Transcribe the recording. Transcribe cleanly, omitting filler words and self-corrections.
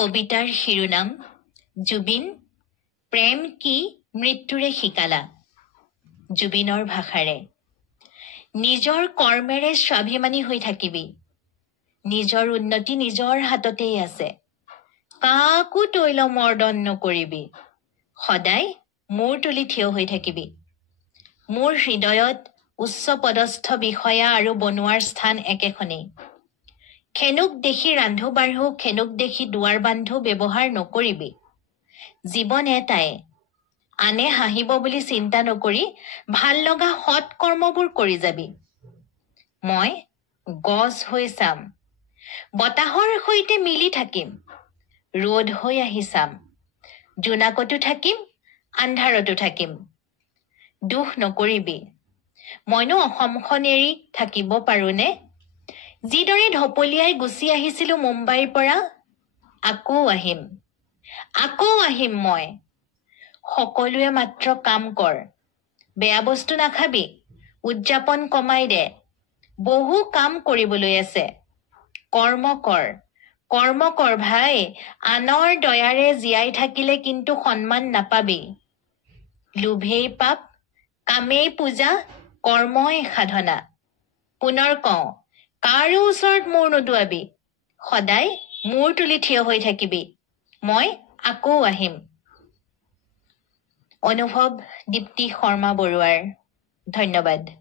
কবিতাৰ শিৰোনাম জুবিন প্ৰেম কি মৃত্যুৰে শিকালা। জুবিনৰ ভাষাৰে নিজৰ কৰ্মেৰে স্বাভিমানী হৈ থাকিবি। নিজৰ উন্নতি নিজৰ হাততেই আছে। কাকো তৈল মৰ্দন নকৰিবি। সদায় মূৰ তুলি থিয় হৈ থাকিবি। মোৰ হৃদয়ত উচ্চ পদস্থ বিষয়া আৰু বনোৱাৰ স্থান একেখনেই। খেনুক দেখি ৰান্ধো বাঢ়ো, খেনুক দেখি দুৱাৰ বান্ধো ব্যৱহাৰ নকৰিবি। জীৱন এটাই, আনে হাঁহিব বুলি চিন্তা নকৰি ভাল লগা সৎ কৰ্মবোৰ কৰি যাবি। মই গছ হৈ চাম, বতাহৰ সৈতে মিলি থাকিম। ৰ'দ হৈ আহি চাম, জোনাকতো থাকিম, আন্ধাৰতো থাকিম। দুখ নকৰিবি, মইনো অসমখন এৰি থাকিব পাৰোনে? যিদৰে ঢপলিয়াই গুচি আহিছিলো মুম্বাইৰ পৰা, আকৌ আহিম মই। সকলোৱে মাত্ৰ কাম কৰ, বেয়া বস্তু নাখাবি, উদযাপন কমাই দে। বহু কাম কৰিবলৈ আছে। কৰ্ম কৰ ভাই। আনৰ দয়াৰে জীয়াই থাকিলে কিন্তু সন্মান নাপাবি। লোভেই পাপ, কামেই পূজা, কৰ্মই সাধনা। পুনৰ কওঁ, কাৰো ওচৰত মূৰ নুদুৱাবি। সদায় মূৰ তুলি থিয় হৈ থাকিবি। মই আকৌ আহিম। অনুভৱ দীপ্তি শৰ্মা বৰুৱাৰ। ধন্যবাদ।